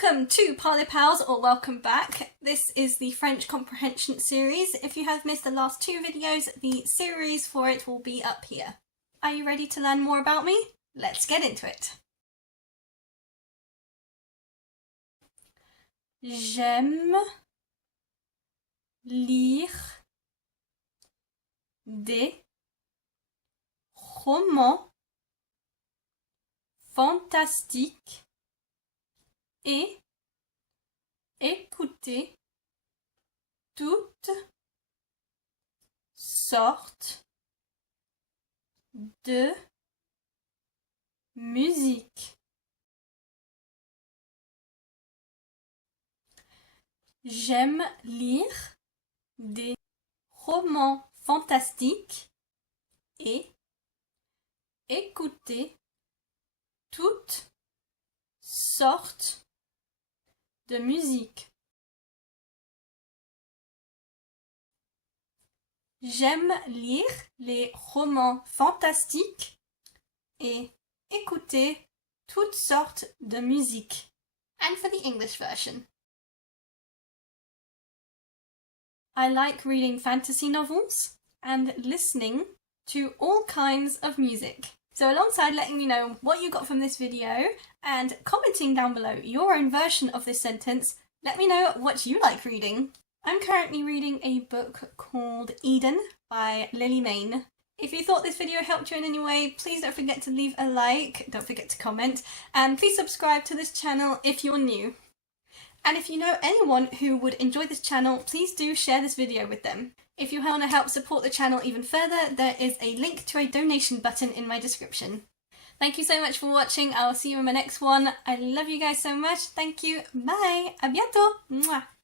Welcome to Parlez Pals, or welcome back. This is the French Comprehension series. If you have missed the last two videos, the series for it will be up here. Are you ready to learn more about me? Let's get into it. J'aime lire des romans fantastiques et écouter toutes sortes de musique. J'aime lire des romans fantastiques et écouter toutes sortes de musique. J'aime lire les romans fantastiques et écouter toutes sortes de musique. And for the English version. I like reading fantasy novels and listening to all kinds of music. So alongside letting me know what you got from this video and commenting down below your own version of this sentence, let me know what you like reading. I'm currently reading a book called Eden by Lily Mayne. If you thought this video helped you in any way, please don't forget to leave a like, don't forget to comment, and please subscribe to this channel if you're new. And if you know anyone who would enjoy this channel, please do share this video with them. If you want to help support the channel even further, there is a link to a donation button in my description. Thank you so much for watching. I will see you in my next one. I love you guys so much. Thank you. Bye. À bientôt. Mwah.